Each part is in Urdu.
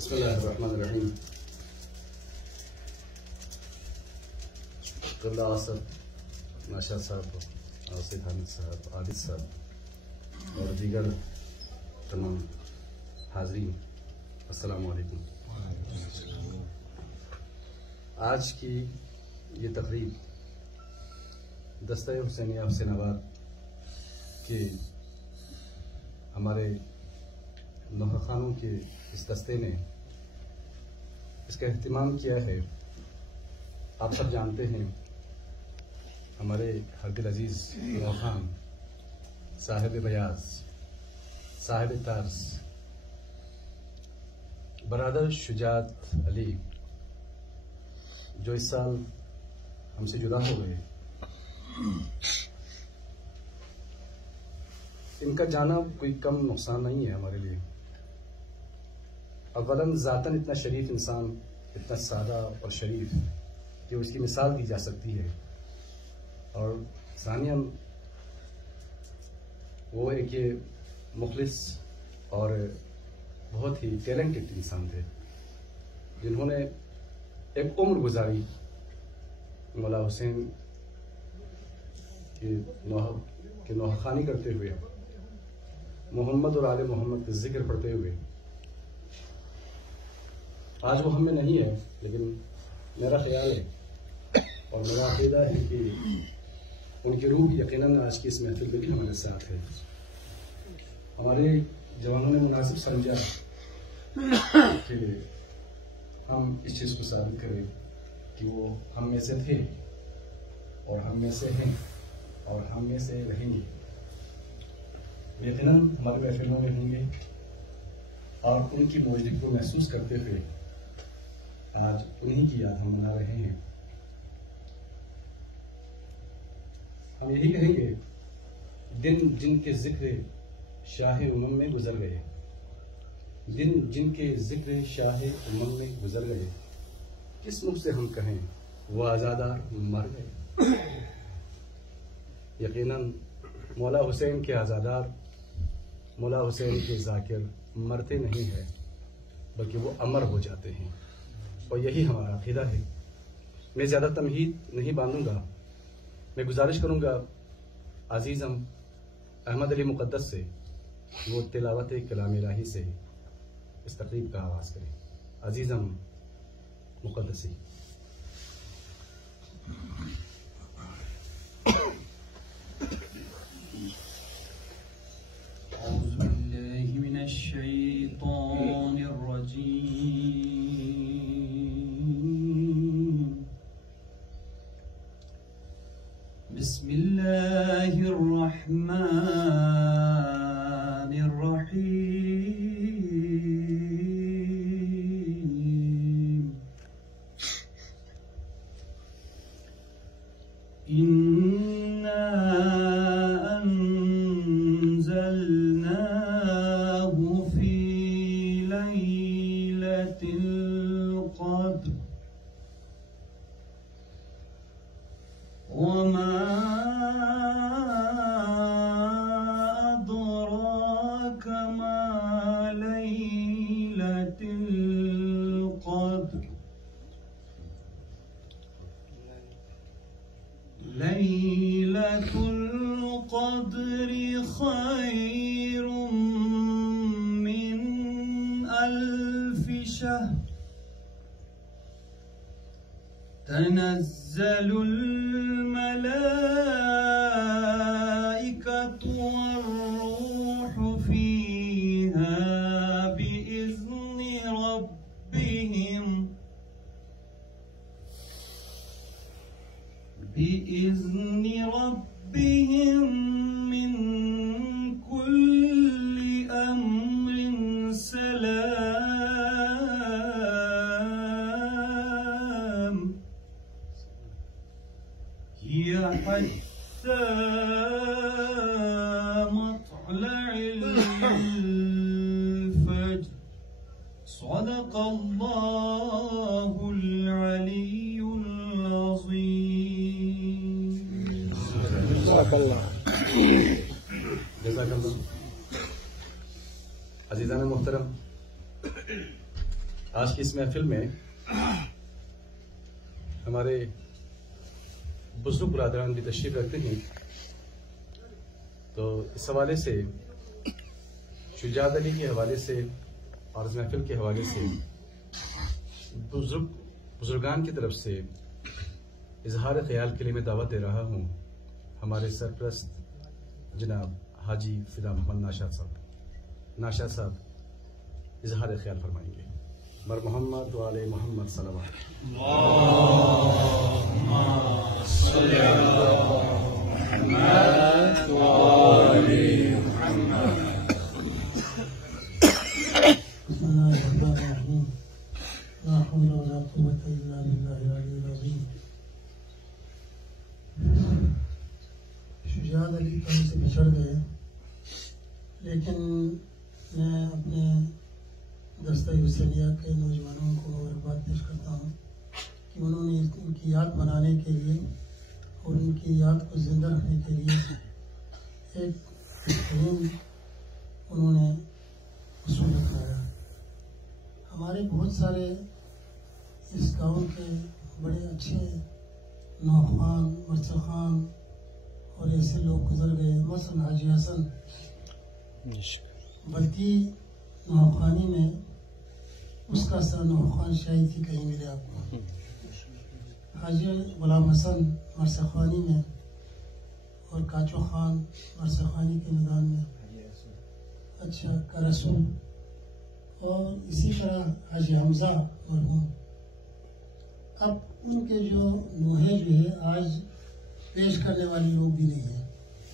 بسم اللہ الرحمن الرحیم. قبلہ آصف ناشا صاحب، آصف حامد صاحب، عابد صاحب اور دیگر تمام حاضرین، السلام علیکم. آج کی یہ تقریب دستہ حسینیہ حسین آباد کے ہمارے نوحہ خانوں کے اس دستے نے اس کا اہتمام کیا ہے. آپ سب جانتے ہیں ہمارے ہر دل عزیز نوحہ خان صاحب بیاض، صاحب طرز، برادر شجاعت علی جو اس سال ہم سے جدا ہو گئے، ان کا جانا کوئی کم نقصان نہیں ہے ہمارے لیے. اولاً ذاتاً اتنا شریف انسان، اتنا سادہ اور شریف کہ اس کی مثال دی جا سکتی ہے، اور ثانیاً وہ ایک یہ مخلص اور بہت ہی ٹیلنٹڈ انسان تھے جنہوں نے ایک عمر گزاری مولا حسین کی نوحہ خانی کرتے ہوئے، محمد اور آل محمد کا ذکر پڑھتے ہوئے. آج وہ ہم میں نہیں ہے، لیکن میرا خیال ہے اور میرا عقیدہ ہے کہ ان کی روح یقیناً آج کی اس محفل میں بھی ہمارے ساتھ ہے. ہمارے جوانوں نے مناسب سمجھا کہ ہم اس چیز کو ثابت کریں کہ وہ ہم میں سے تھے اور ہم میں سے ہیں اور ہم میں سے رہیں گے. یقیناً ہمارے محفلوں میں ہوں گے اور ان کی موجودگی کو محسوس کرتے ہوئے آج انہی کی یاد ہم منا رہے ہیں. ہم یہی کہیں گے، دن جن کے ذکر شاہ امم میں گزر گئے، دن جن کے ذکر شاہ امم میں گزر گئے، کس منہ سے ہم کہیں وہ آزادار مر گئے. یقیناً مولا حسین کے آزادار، مولا حسین کے ذاکر مرتے نہیں ہیں بلکہ وہ امر ہو جاتے ہیں، اور یہی ہمارا عقیدہ ہے. میں زیادہ تمہید نہیں باندھوں گا، میں گزارش کروں گا عزیزم احمد علی مقدس سے وہ تلاوت کلام الہی سے اس تقریب کا آغاز کریں. عزیزم مقدسی. أعوذ بالله من الشيطان الرجيم. بسم الله الرحمن الرحيم. إنا أنزلناه في ليلة القدر وما أدراك ما ليلة القدر. ليلة القدر خير من 1000 شهر. تنزل الملائكة والروح فيها بإذن ربهم من كل أمر سلام. هي حتى مطلع الفجر. صدق الله العلي العظيم. جزاک اللہ. جزاک اللہ. عزیزان محترم، آج کی اس محفل میں ہمارے بزرگ برادران بھی تشریف رکھتے ہیں، تو اس حوالے سے شجاعت علی کے حوالے سے اور اس محفل کے حوالے سے بزرگان کی طرف سے اظہار خیال کے لیے میں دعوت دے رہا ہوں ہمارے سرپرست جناب حاجی فدا محمد ناشاد صاحب اظہار خیال فرمائیں گے۔ مر محمد و آل محمد صلوات۔ شجاعت علی تو ہم سے بچھڑ گئے، لیکن میں اپنے دستہ حسینیہ کے نوجوانوں کو مبارکباد پیش کرتا ہوں کہ انہوں نے ان کی یاد منانے کے لیے اور ان کی یاد کو زندہ رکھنے کے لیے ایک بہترین انہوں نے اصول اپنایا۔ ہمارے بہت سارے اس گاؤں کے بڑے اچھے نوخوان، مرچخان اور ایسے لوگ گزر گئے، مثلا حاجی حسن بلتی نوخوانی میں اس کا سا نوخوان شاید ہی کہیں ملے آپ کو۔ حاجی غلام حسن مرسخوانی میں اور کاچو خان مرسخوانی کے میدان میں، اچھا کا رسول، اور اسی طرح حاجی حمزہ مرحوم۔ اب ان کے جو نوحے جو ہے آج پیش کرنے والے لوگ بھی نہیں ہیں،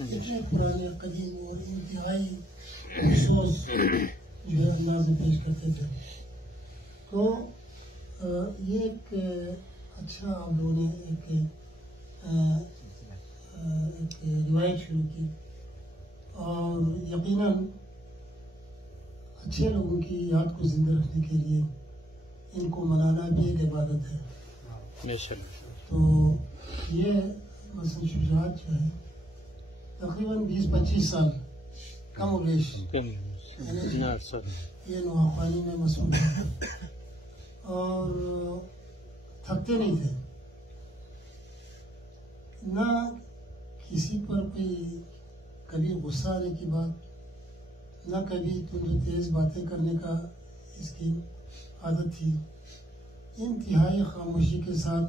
اتنے پرانے قدیم اور انتہائی افسوس جو ہے انداز میں پیش کرتے تھے۔ تو یہ ایک اچھا آپ لوگوں نے ایک روایت شروع کی، اور یقیناً اچھے لوگوں کی یاد کو زندہ رکھنے کے لیے ان کو منانا بھی ایک عبادت ہے۔ تو یہ مثلا شجاعت جو ہے تقریباً 20-25 سال کم و بیش یہ نوخوانی میں مصروف تھے اور تھکتے نہیں تھے، نہ کسی پر کوئی کبھی غصہ آنے کی بات، نہ کبھی تیز باتیں کرنے کا اس کی عادت تھی۔ انتہائی خاموشی کے ساتھ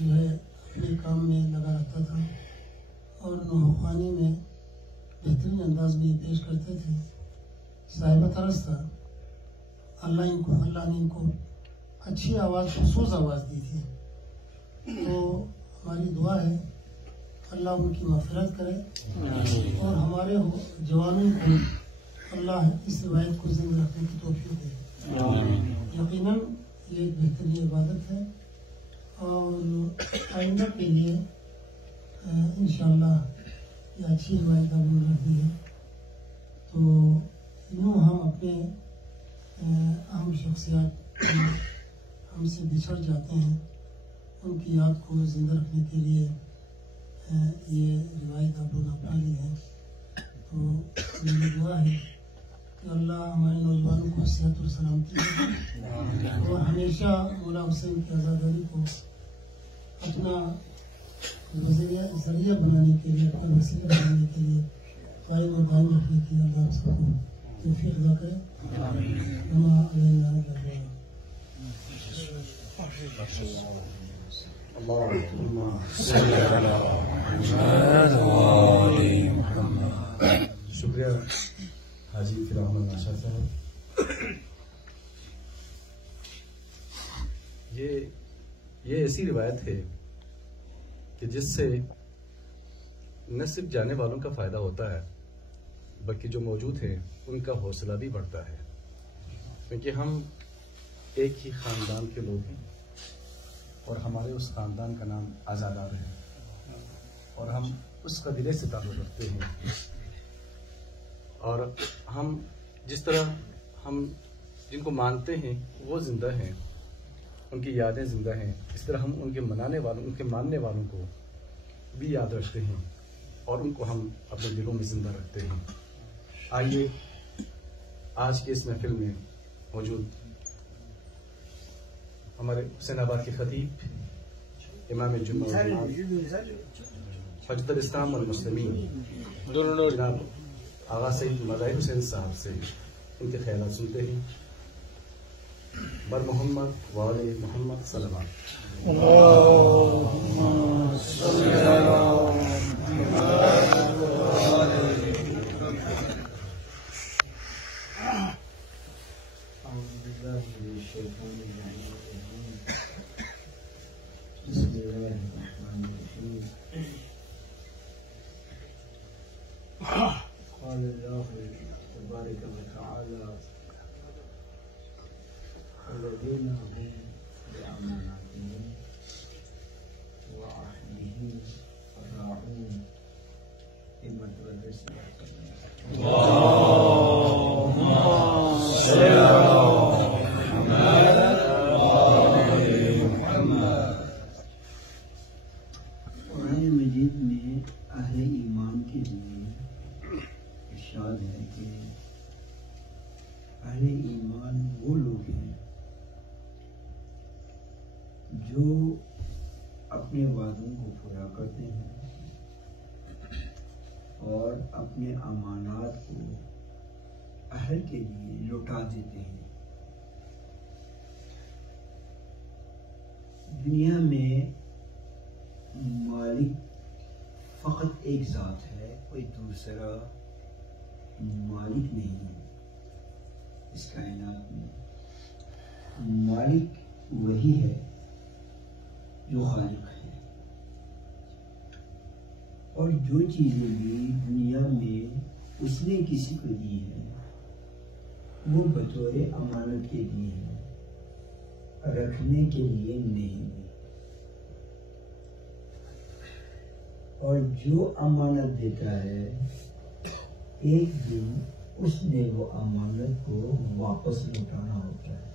جو ہے اپنے کام میں لگا رہتا تھا اور نوخوانی میں بہترین انداز میں یہ پیش کرتے تھے۔ صاحب طرز تھا، اللہ نے ان کو اچھی آواز، خصوص آواز دی تھی، تو ہماری دعا ہے اللہ ان کی مغفرت کرے اور ہمارے جوانوں کو اللہ اس روایت کو زندہ رکھنے کی توفیق دے۔ یقیناً یہ ایک بہترین عبادت ہے اور آئندہ کے لیے انشاءاللہ یہ اچھی روایت اب رہتی ہے۔ تو یوں ہم اپنے اہم شخصیات ہم سے بچھڑ جاتے ہیں، ان کی یاد کو زندہ رکھنے کے لیے یہ روایت آپ لوگوں نے اپنا لی ہے۔ تو میری دعا ہے کہ اللہ ہمارے نوجوانوں کو صحت اور سلامتی دے اور ہمیشہ مولا حسین کی آزاداری کو اپنا ذریعہ بنانے کے لیے، اپنا وسیلہ بنانے کے لیے قائم و دائم رکھنے کی اللہ سب کو توفیق عطا کرے۔ شکریہ حاجی فدا محمد ناشاد صاحب۔ یہ ایسی روایت ہے کہ جس سے نہ صرف جانے والوں کا فائدہ ہوتا ہے بلکہ جو موجود ہیں ان کا حوصلہ بھی بڑھتا ہے، کیونکہ ہم ایک ہی خاندان کے لوگ ہیں اور ہمارے اس خاندان کا نام آزادار ہے اور ہم اس قبیلے سے تعلق رکھتے ہیں، اور ہم جس طرح ہم جن کو مانتے ہیں وہ زندہ ہیں، ان کی یادیں زندہ ہیں، اس طرح ہم ان کے ماننے والوں کو بھی یاد رکھتے ہیں اور ان کو ہم اپنے دلوں میں زندہ رکھتے ہیں۔ آئیے آج کے اس محفل میں موجود ہمارے حسین آباد کے خطیب امام الجمعہ والجماعت حجت الاسلام والمسلمین جناب آغا سید مظاہر حسین صاحب سے ان کے خیالات سنتے ہیں. بر محمد وآل محمد صلوات. قال الله تبارك وتعالى الذين هم بأماناتهم وعهدهم راعون همة الرسالة. اللهم صل على محمد. قرآن مجید میں اہل ایمان کے لیے ارشاد ہے کہ اہل ایمان وہ لوگ ہیں جو اپنے وعدوں کو پورا کرتے ہیں اور اپنے امانات کو اہل کے لیے لوٹا دیتے ہیں. دنیا میں مالک فقط ایک ذات ہے، کوئی دوسرا مالک نہیں ہے. اس کائنات میں مالک وہی ہے جو خالق ہے، اور جو چیزیں بھی دنیا میں اس نے کسی کو دی ہے وہ بطور امانت کے لیے ہے، رکھنے کے لیے نہیں. اور جو امانت دیتا ہے ایک دن اس نے وہ امانت کو واپس لوٹانا ہوتا ہے.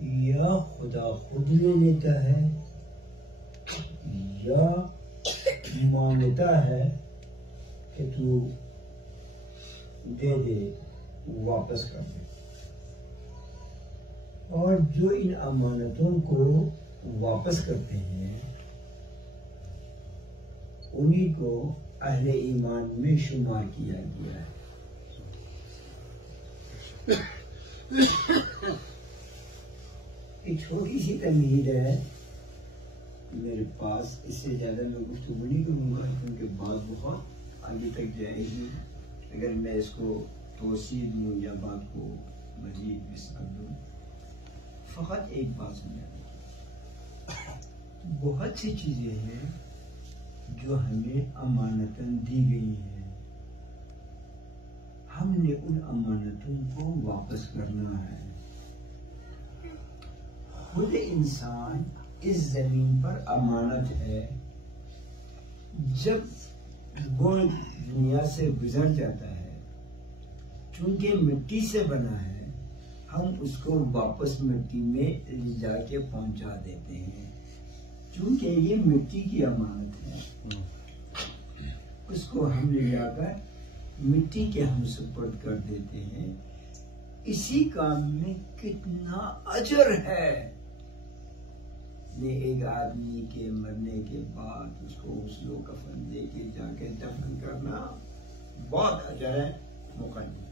یا خدا خود لے لیتا ہے یا مانتا ہے کہ تو دے دے، واپس کر دے. اور جو ان امانتوں کو واپس کرتے ہیں انہی کو اہل ایمان میں شمار کیا گیا ہے. ایک چھوٹی سی تمہید ہے میرے پاس، اس سے زیادہ میں گفتگو نہیں کروں گا کیونکہ بات بہت آگے تک جائے گی. اگر میں اس کو توسیع دوں یا بات کو مزید وسعت دوں، فقط ایک بات سمجھا، بہت سی چیزیں ہیں جو ہمیں امانتاً دی گئی ہیں، ہم نے ان امانتوں کو واپس کرنا ہے. خود انسان اس زمین پر امانت ہے. جب وہ دنیا سے گزر جاتا ہے، چونکہ مٹی سے بنا ہے، ہم اس کو واپس مٹی میں لے جا کے پہنچا دیتے ہیں، چونکہ یہ مٹی کی امانت ہے. اس کو ہم لے جا کر مٹی کے ہم سپرد کر دیتے ہیں. اسی کام میں کتنا اجر ہے. ایک آدمی کے مرنے کے بعد اس کو غسل و کفن دے کے جا کے دفن کرنا بہت اجر ہے، مقدم.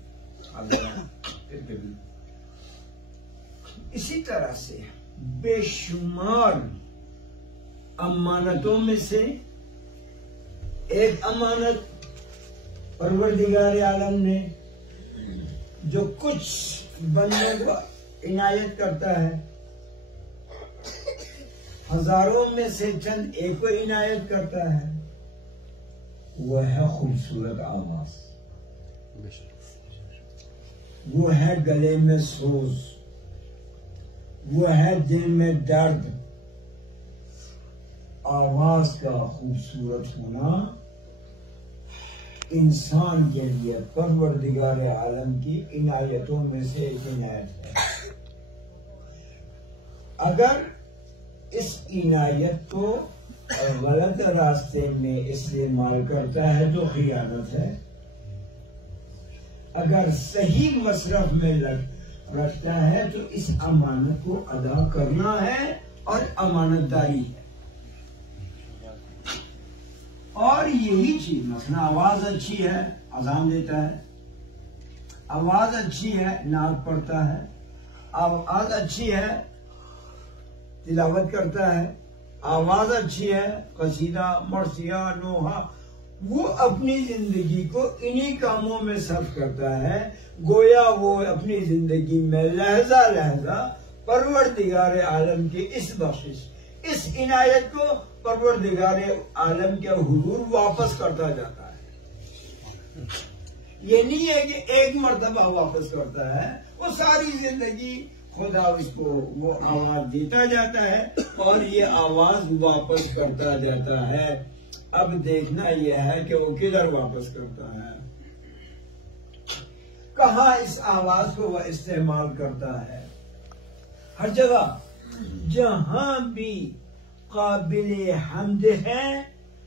اسی طرح سے بے شمار امانتوں میں سے ایک امانت پروردگار عالم نے جو کچھ بندے کو عنایت کرتا ہے، ہزاروں میں سے چند ایک کو عنایت کرتا ہے، وہ ہے خوبصورت آواز، وہ ہے گلے میں سوز، وہ ہے دل میں درد. آواز کا خوبصورت ہونا انسان کے لیے پروردگار عالم کی عنایتوں میں سے ایک عنایت ہے. اگر اس عنایت کو غلط راستے میں استعمال کرتا ہے تو خیانت ہے. اگر صحیح مصرف میں رکھتا ہے تو اس امانت کو ادا کرنا ہے اور امانت داری ہے. اور یہی چیز مثلا آواز اچھی ہے اذان دیتا ہے, آواز اچھی ہے نعت پڑھتا ہے, آواز اچھی ہے تلاوت کرتا ہے, آواز اچھی ہے قصیدہ مرثیہ نوحہ, وہ اپنی زندگی کو انہی کاموں میں صرف کرتا ہے. گویا وہ اپنی زندگی میں لہجہ لہجہ پروردگار عالم کی اس بخشش, اس عنایت کو پروردگار عالم کے حضور واپس کرتا جاتا ہے. یہ نہیں ہے کہ ایک مرتبہ واپس کرتا ہے, وہ ساری زندگی خدا اس کو وہ آواز دیتا جاتا ہے اور یہ آواز واپس کرتا جاتا ہے. اب دیکھنا یہ ہے کہ وہ کدھر واپس کرتا ہے, کہاں اس آواز کو وہ استعمال کرتا ہے. ہر جگہ جہاں بھی قابل حمد ہے,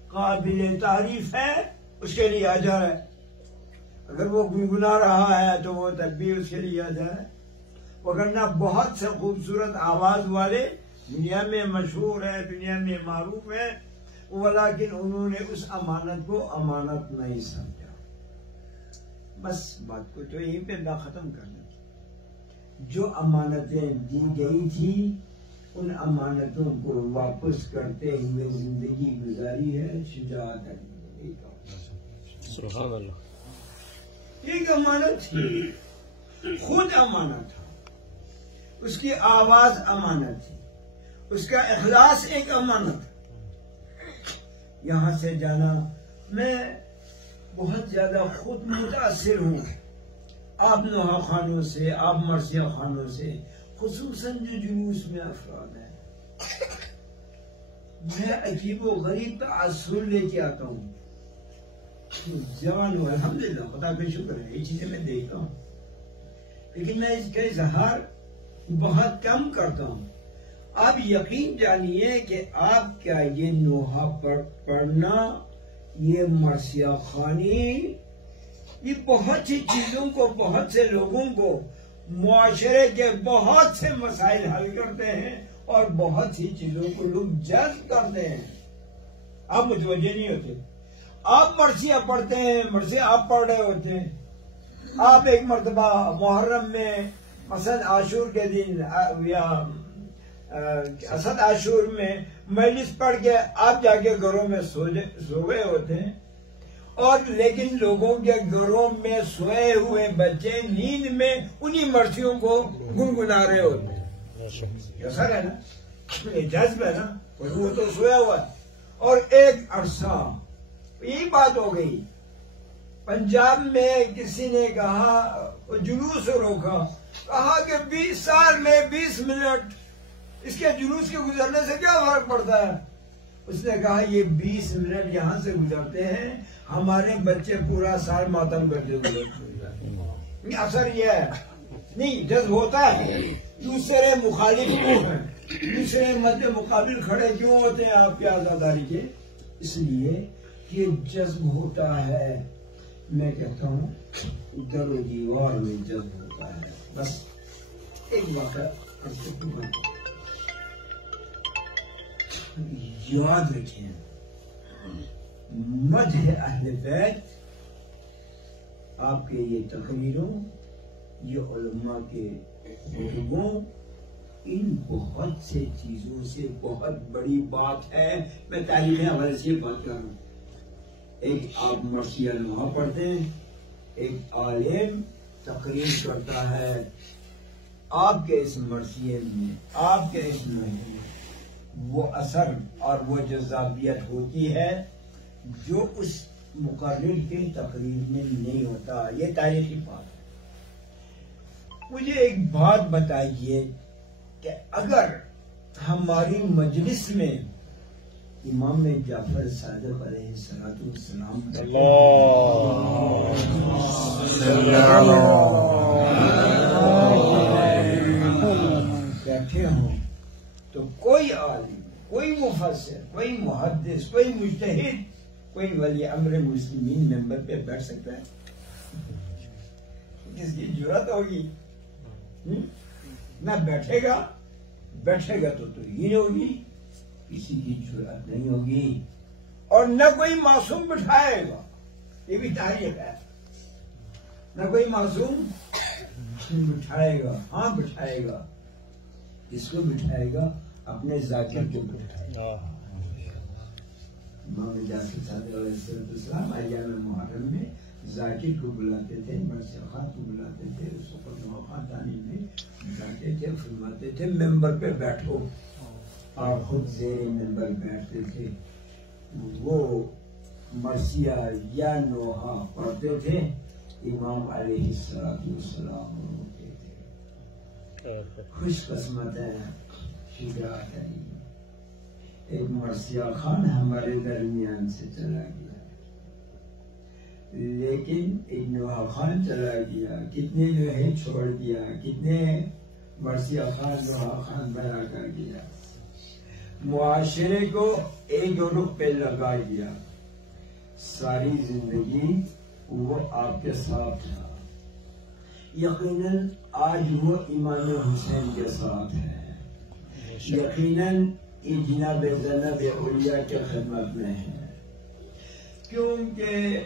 قابل تعریف ہے, اس کے لیے اجر ہے. اگر وہ گنگنا رہا ہے تو وہ تب بھی اس کے لیے اجر ہے. وگرنہ بہت سے خوبصورت آواز والے دنیا میں مشہور ہے, دنیا میں معروف ہے, ولیکن انہوں نے اس امانت کو امانت نہیں سمجھا. بس بات کو تو یہیں پہ نہ ختم کرنا. جو امانتیں دی گئی تھی ان امانتوں کو واپس کرتے ہوئے زندگی گزاری ہے. شجاعت سبحان اللہ. ایک امانت تھی, خود امانت تھا, اس کی آواز امانت تھی, اس کا اخلاص ایک امانت. یہاں سے جانا, میں بہت زیادہ خود متاثر ہوں آپ نوحہ خانوں سے, آپ مرثیہ خانوں سے, خصوصاً جو جلوس میں افراد ہیں. میں عجیب و غریب تاثر لے کے آتا ہوں. جوان ہوں الحمدللہ, خدا کا شکر ہے, یہ چیزیں میں دیکھتا ہوں, لیکن میں اس کا اظہار بہت کم کرتا ہوں. آپ یقین جانیے کہ آپ کا یہ نوحہ پڑھنا, یہ مرثیہ خوانی, یہ بہت سی چیزوں کو, بہت سے لوگوں کو, معاشرے کے بہت سے مسائل حل کرتے ہیں اور بہت سی چیزوں کو لوگ جذب کرتے ہیں. آپ متوجہ نہیں ہوتے. آپ مرثیہ پڑھتے ہیں, مرثیہ آپ پڑھ رہے ہوتے ہیں, آپ ایک مرتبہ محرم میں مثلا عاشور کے دن یا اسد عاشور میں مجلس پڑھ کے آپ جا کے گھروں میں سو گئے ہوتے ہیں, اور لیکن لوگوں کے گھروں میں سوئے ہوئے بچے نیند میں انہی مرثیوں کو گنگنا رہے ہوتے ہیں. ایسا ہے نا, یہ جذب ہے نا, وہ تو سویا ہوا ہے. اور ایک عرصہ یہی بات ہو گئی. پنجاب میں کسی نے کہا, جلوس روکا, کہا کہ 20 سال میں 20 منٹ اس کے جلوس کے گزرنے سے کیا فرق پڑتا ہے. اس نے کہا یہ 20 منٹ یہاں سے گزرتے ہیں, ہمارے بچے پورا سال ماتم کرتے ہوئے. اثر یہ ہے نہیں, جذب ہوتا ہے. دوسرے مخالف کیوں ہیں, دوسرے مد مقابل کھڑے کیوں ہوتے ہیں آپ کی آزاداری کے؟ اس لیے کہ جذب ہوتا ہے. میں کہتا ہوں در و دیوار میں جذب ہوتا ہے. بس ایک واقعہ یاد رکھیں, مدح اہل بیت, آپ کے یہ تقریروں, یہ علماء کے بزرگوں, ان بہت سے چیزوں سے بہت بڑی بات ہے. میں تاریخ حوالے سے بات کر رہا ہوں. ایک آپ مرثیہ نوحہ پڑھتے ہیں, ایک عالم تقریر کرتا ہے, آپ کے اس مرثیے میں, آپ کے اس نوحے میں وہ اثر اور وہ جذابیت ہوتی ہے جو اس مقرر کی تقریر میں نہیں ہوتا. یہ تاریخی بات ہے. مجھے ایک بات بتائیے کہ اگر ہماری مجلس میں امام جعفر صادق علیہ السلام بیٹھے ہوں تو کوئی عالم, کوئی مفسر, کوئی محدث, کوئی مجتہد, کوئی ولی امر مسلمین ممبر پہ بیٹھ سکتا ہے؟ کس کی جرات ہوگی؟ نہ بیٹھے گا تو توہین ہوگی، کسی کی جرأت نہیں ہوگی، اور نہ کوئی معصوم بٹھائے گا. یہ بھی تاریخ ہے، نہ کوئی معصوم بٹھائے گا. ہاں بٹھائے گا، اس کو بٹھائے گا اپنے ذاکر کو بٹھائے گا. امام جعفر صادق علیہ السلام ایام محرم میں ذاکر کو بلاتے تھے، مرثیہ خان کو بلاتے تھے، اس وقت خاندانی میں جاتے تھے، فرماتے تھے ممبر پہ بیٹھو، اور خود زیر ممبر بیٹھتے تھے. وہ مرثیہ یا نوحہ پڑھتے تھے، امام علیہ السلام ہوتے تھے. خوش قسمت ہے، شجاعت ہے. ایک مرثیہ خان ہمارے درمیان سے چلا گیا، لیکن ایک نوحہ خان چلا گیا. کتنے نوحے چھوڑ دیا، کتنے مرثیہ خان نوحہ خان بنا کر گیا. معاشرے کو ایک رخ پہ لگا دیا. ساری زندگی وہ آپ کے ساتھ تھا. یقیناً آج وہ امام حسین کے ساتھ ہے، یقیناً جناب زینب علیہ کے خدمت میں ہے. کیونکہ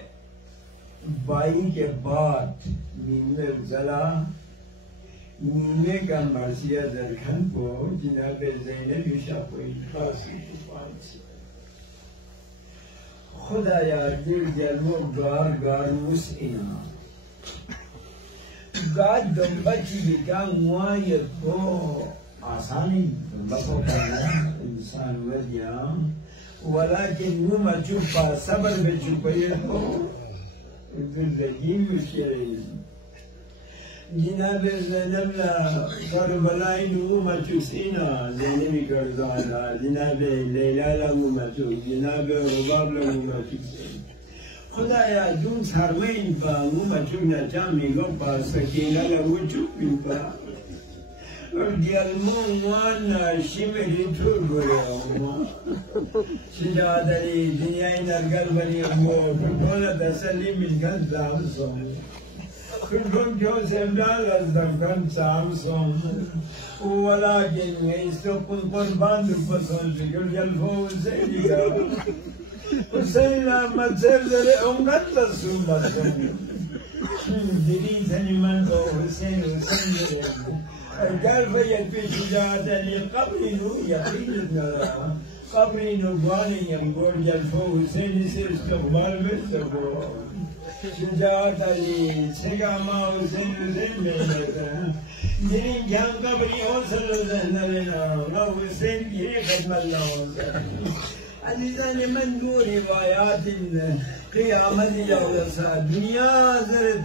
بائی کے بعد نیمے ضلع نیمے کا مرثیہ درخن کو جناب زینب شاہ کو خاصی سے خدایا دل جلو گار گار مسئنا گاد دنبا چی بکا موایت کو آسانی دنبا کو کرنا انسان ودیام، ولیکن نوما چوپا صبر بے چوپی ہو دل رجیم شرین. جناب زینب کربلائی نوما چوسینا زینبی کردانا، جناب لیلہ لنوما چوس، جناب رباب لنوما چوسینا. خدایا جون سروین پا نوما چونا چامی گو پا سکینہ لنو چوپی پا گلمون وانا شمری ٹھور گویا ہوں. شجاعت علی دنیای نرگل بنی امور پھرکونا تسلی من کن زام سون، پھرکون کیوں سیمدال از دکن سام سون. ولیکن ویستو کن قربان در پسون فکر جلفو حسینی کا حسین احمد سر در امت رسول بسون. دلی سنی من کو حسین حسین در قلب يكفي شجاعة لقبر يقين نرى قبر نبواني ينقول جلفو حسين سير استقبال بالسبو. شجاعة لسقاما حسين حسين ميلتا جنين جام قبري حسن وزهن لنا حسين كي خدم الله وزهن. عزيزان من دور روایات قیامت جولسا دنیا زرد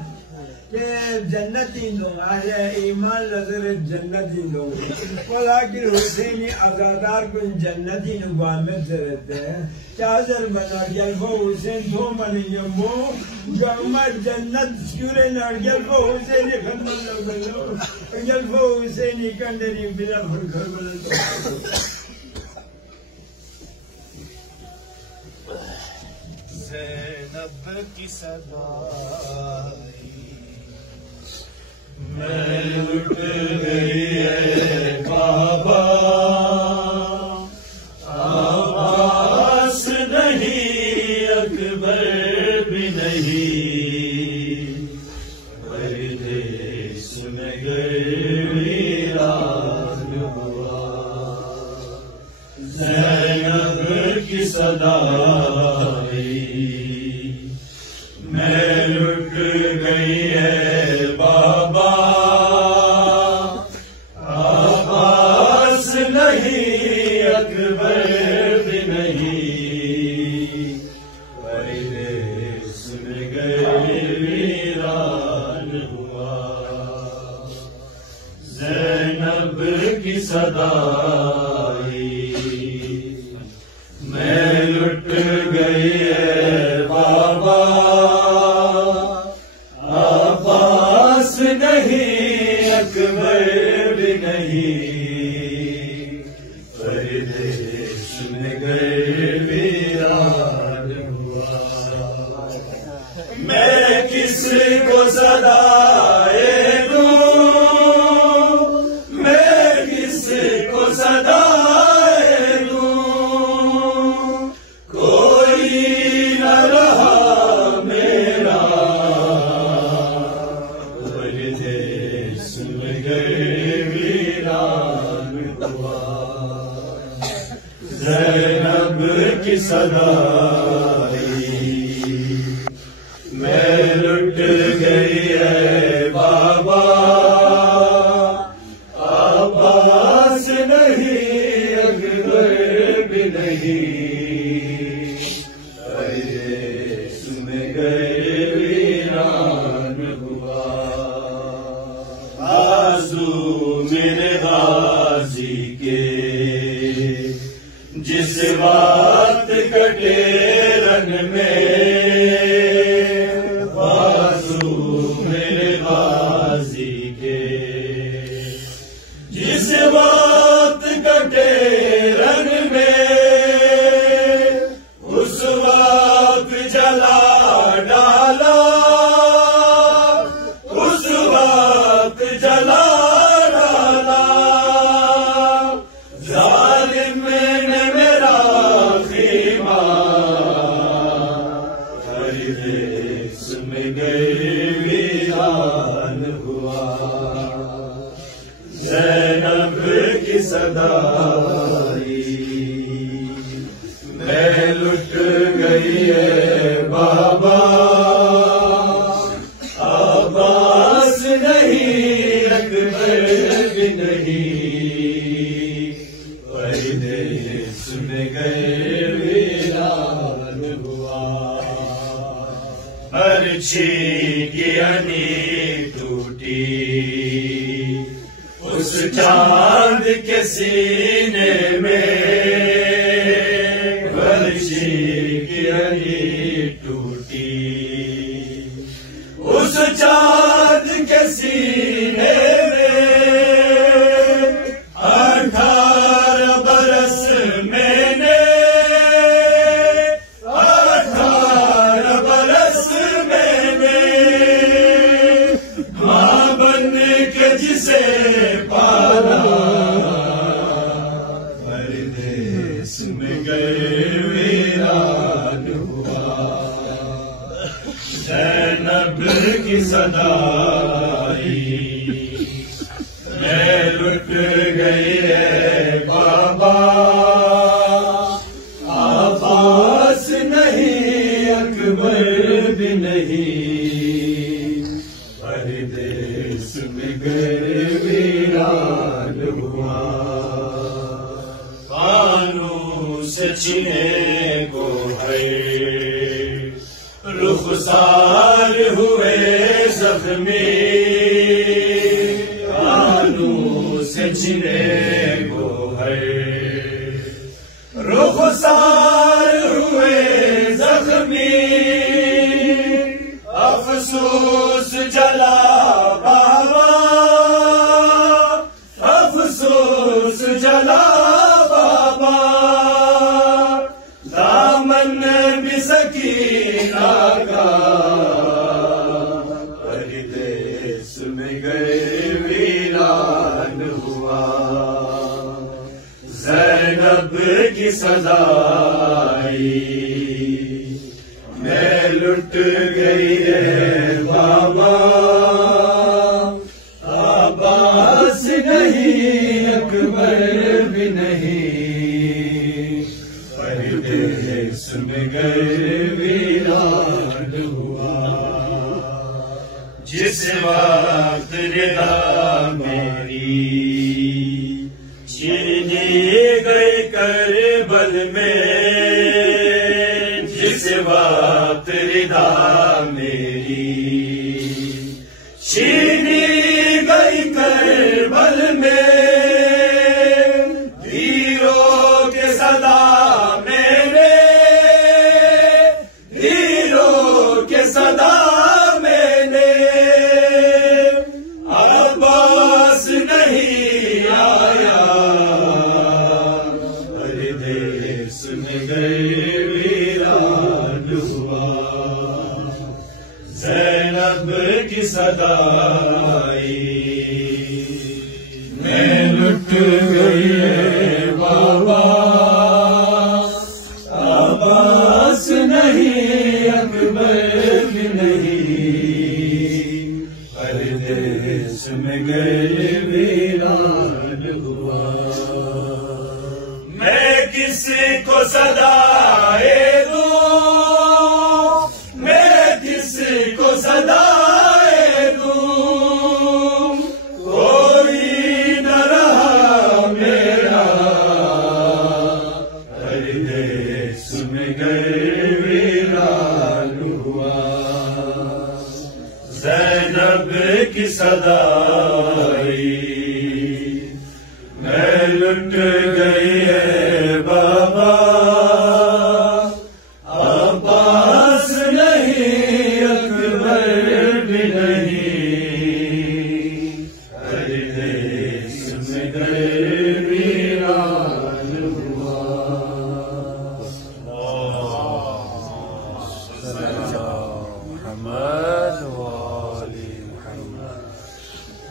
کہ جنتی دوں، اہل ایمان نظر جنتی دوں، ولیکن حسینی عزادار کن جنتی نگوامت زرد ہے. چازر بنا جلفو حسین دو منی جمو جمع جنت سکور نارگل کو حسینی خندل لگلو جلفو حسینی کندری بلا فرکر بلد. زینب کی صدائی میں لٹ گئی ہے بابا، عباس نہیں اکبر بھی نہیں، پردیس میں گر ویران ہوا. زینب کی صدائی میں لٹ گئی ہے بابا، عباس نہیں اکبر بھی نہیں، پردیس میں گئے ویران ہوا. زینب کی صدائی میں لٹ گئی ہے بابا، عباس نہیں اکبر بھی نہیں، پردیس میں گئے ویران ہوا. میں کس کو صدائے دوں میں گھر ویران ہوا زینب کی صدا میں لٹ گئی ہے بابا عباس نہیں اکبر بھی نہیں پردیس میں گئے ویران ہوا آرزو میرے غازی کے جس بات کٹے رن میں جس بات کٹے رن میں اس وقت جلا ڈالا اس وقت جلا ڈالا ظالم نے میرا خیمہ پردیس میں گئے ویران ہوا زینب کی صدا میں لٹ گئی ہے بابا عباس نہیں اکبر بھی نہیں پردیس میں گئے ویران ہوا عرشی کی انی ٹوٹی اس چاند کے سینے میں عرشی کی انی ٹوٹی اس چاند کے سینے میں 18 برس میں نے 18 برس میں نے ماں بن کے جسے پالا پردیس میں گئے ویران ہوا زینب کی صدا میں لٹ گئی ہے بابا عباس نہیں اکبر بھی نہیں پردیس میں گئے ویران ہوا فانوس چھنے کو ہے رخسار ہوئے زخمی فانوس چھنے کو ہے رخسار ہوئے زخمی افسوس جلا بابا افسوس جلا بابا دامن بھی سکینہ کا پردیس میں گئے ویران ہوا زینب کی صدا میں لٹ گئی ہے بابا عباس نہیں اکبر بھی نہیں پردیس میں گئے ویران ہوا جس وقت رضا میری چھینی گئی کربل میں جس وقت رضا میری چھینی گئی کربل میں ہیرو کے صدا میرے ہیرو کے صدا میرے عباس نہیں آیا پردیس میں گئے ویران ہوا زینب کی صدا میں لٹ گئی ہے بابا عباس نہیں اکبر بھی نہیں پردیس میں گئے ویران ہوا میں کسی کو صدائے دوں میں کسی کو صدائے دوں کوئی نہ رہا میرا ہر دیس میں گئے ویران ہوا زینب کی صدائی میں لٹ گئی ہے بابا عباس نہیں اکبر بھی نہیں ہر دیس میں گئے ویران ہوا محمد والی محمد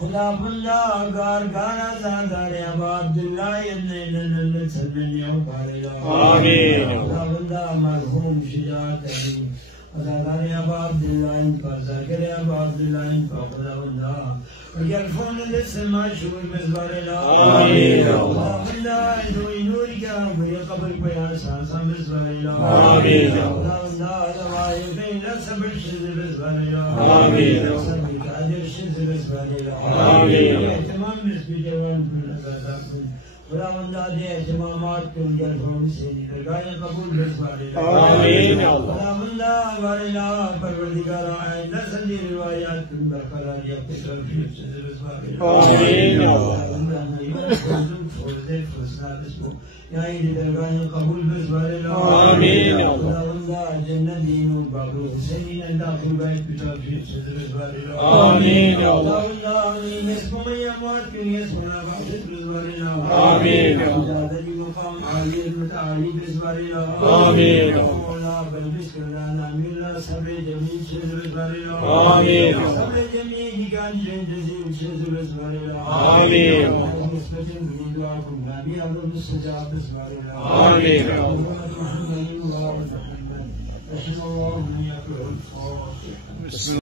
خدا بندہ گار گانا زادار عباد اللہ ابن سلمن خدا بندہ مرحوم شجاعت علی اداکار عباد اللہ ان پر ذاکر عباد اللہ ان پر خدا بندہ اور یلفون لسن معشور مزبار اللہ خدا بندہ دوئی نور کیا بری قبر پیان سانسا مزبار اللہ خدا بندہ دوائی بین صبر شد مزبار اللہ صبر قادر شد مزبار اللہ اہتمام نسبی جوان پر نظر خدا بندہ دے اہتمامات کن یلفون سے نگاہ قبول مزبار اللہ خدا بندہ بار اللہ پروردگار آئین نسلی روایات کن برقرار یا پتر فیل سے مزبار اللہ خدا بندہ نیمت خودن فوزد فسنات اسمو یا این درگاہ قبول مزبار اللہ خدا بندہ جنت دین و بابرو حسینین انداخل باید پتر فیل سے مزبار اللہ خدا بندہ امین اسمو میں اموات کن یسمنا بخشت مزبار اللہ خدا دلی مقام عالی المتعالی مزبار اللہ مولا بلبس کردان امیرنا صبر جمیل شد مزبار اللہ صبر جمیل ہکان جن جزیل شد مزبار اللہ نسبت بنی دعا کن نبی عبد السجاب مزبار اللہ محمد اللہ محمد رحم اللہ من یکر الفاتح